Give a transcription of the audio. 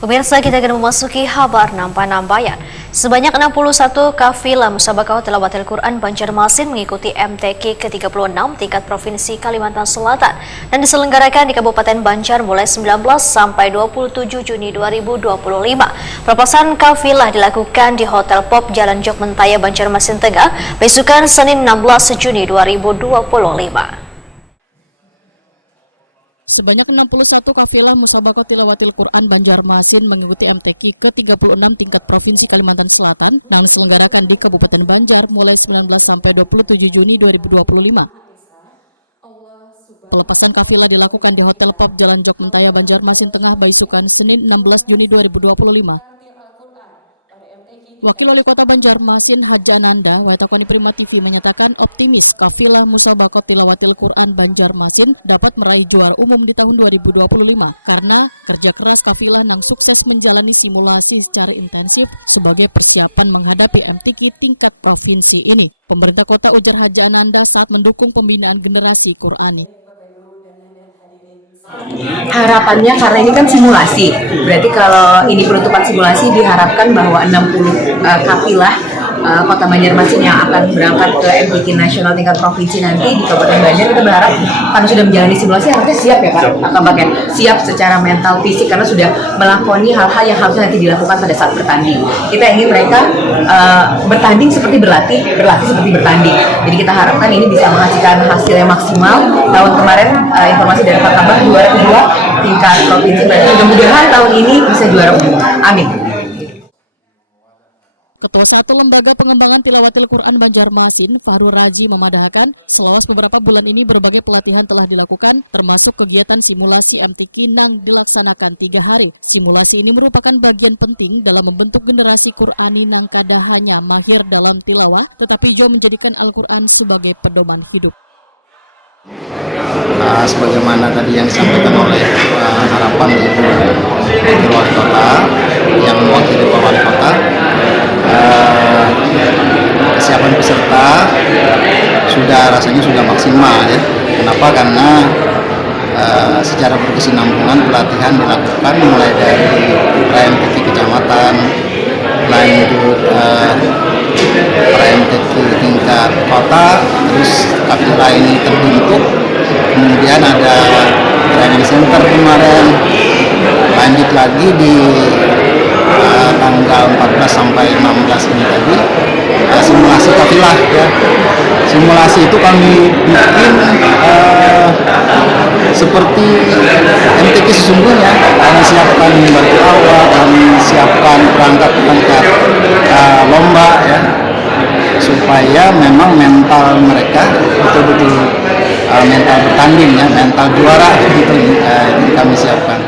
Pemirsa, kita akan memasuki kabar nampak-nampayan. Sebanyak 61 kafilah musabaqah tilawatil Quran Banjarmasin mengikuti MTQ ke-36 tingkat Provinsi Kalimantan Selatan dan diselenggarakan di Kabupaten Banjar mulai 19 sampai 27 Juni 2025. Pelepasan kafilah dilakukan di Hotel Pop Jalan Jok Mentaya, Banjarmasin Tengah, besukan Senin 16 Juni 2025. Sebanyak 61 kafilah musabaqah tilawatil Quran Banjarmasin mengikuti MTQ ke-36 tingkat Provinsi Kalimantan Selatan yang diselenggarakan di Kabupaten Banjar mulai 19 sampai 27 Juni 2025. Pelepasan kafilah dilakukan di Hotel Pop Jalan Jok Mentaya, Banjarmasin Tengah, besukan Senin 16 Juni 2025. Wakil Wali Kota Banjarmasin Haji Ananda, Waitakoni Prima TV menyatakan optimis kafilah musabaqah tilawatil Quran Banjarmasin dapat meraih juara umum di tahun 2025 karena kerja keras kafilah yang sukses menjalani simulasi secara intensif sebagai persiapan menghadapi MTQ tingkat provinsi ini. Pemerintah kota, ujar Haji Ananda saat mendukung pembinaan generasi Qurani. Harapannya karena ini kan simulasi, berarti kalau ini penutupan simulasi diharapkan bahwa 60 kafilah Kota Banjarmasin yang akan berangkat ke MTQ nasional tingkat provinsi nanti di Kabupaten Banjar, kita berharap karena sudah menjalani simulasi harusnya siap ya Pak, akan pakai siap secara mental fisik karena sudah melakoni hal-hal yang harusnya nanti dilakukan pada saat bertanding. Kita ingin mereka bertanding seperti berlatih seperti bertanding. Jadi kita harapkan ini bisa menghasilkan hasil yang maksimal. Tahun kemarin informasi dari Pak Kabak juara kedua tingkat provinsi, berarti mudah-mudahan tahun ini bisa juara umum. Amin. Ketua Satu Lembaga Pengembangan Tilawatil Quran Banjarmasin, Fahrul Razi, memadahkan selama beberapa bulan ini berbagai pelatihan telah dilakukan, termasuk kegiatan simulasi MTQ yang dilaksanakan 3 hari. Simulasi ini merupakan bagian penting dalam membentuk generasi Qurani yang kada hanya mahir dalam tilawah, tetapi juga menjadikan Al-Quran sebagai pedoman hidup. Sebagaimana tadi yang disampaikan oleh harapan Ibu Wali Kota yang mewakili Pak Wali Kota, kesiapan peserta rasanya sudah maksimal ya. Kenapa? Karena secara berkesinambungan pelatihan dilakukan mulai dari MTQ kecamatan, lanjut MTQ tingkat kota, terus kafilah ini terbentuk, kemudian ada training center kemarin, lanjut lagi di tanggal 14 sampai 16 ini tadi simulasi kafilah ya. Simulasi itu kami bikin seperti MTQ sesungguhnya. Kami siapkan batu awal, kami siapkan perangkat lomba ya, supaya memang mental mereka betul-betul mental bertanding ya, mental juara gitu kami siapkan.